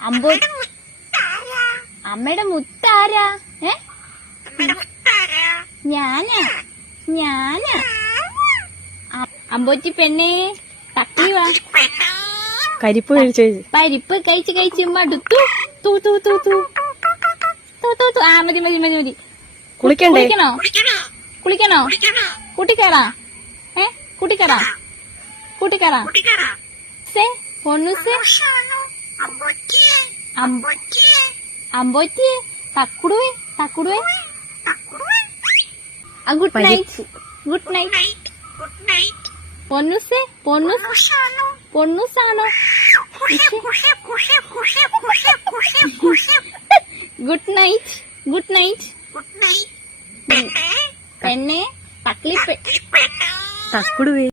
അമ്പോ അമ്മയുടെ മുത്താരാ? ഞാനാ അമ്പോറ്റി പെണ്ണേ തക്കി വാ. പരിപ്പ് കഴിച്ചു പരിപ്പ് കഴിച്ച് മടുത്തു. തൂ തൂ തൂ തൂ തൂ തൂ തൂ. മതി. കുളിക്കണ്ടേ? കുളിക്കണോ? കൂട്ടിക്കയറാ? കൂട്ടിക്കയറാ പൊണ്ണുസേ അമ്പോറ്റിയെ തക്കുടുവേ. Good night. പൊണ്ണുസാണോ? Good night. പെണ്ണെ തക്കുടുവേ.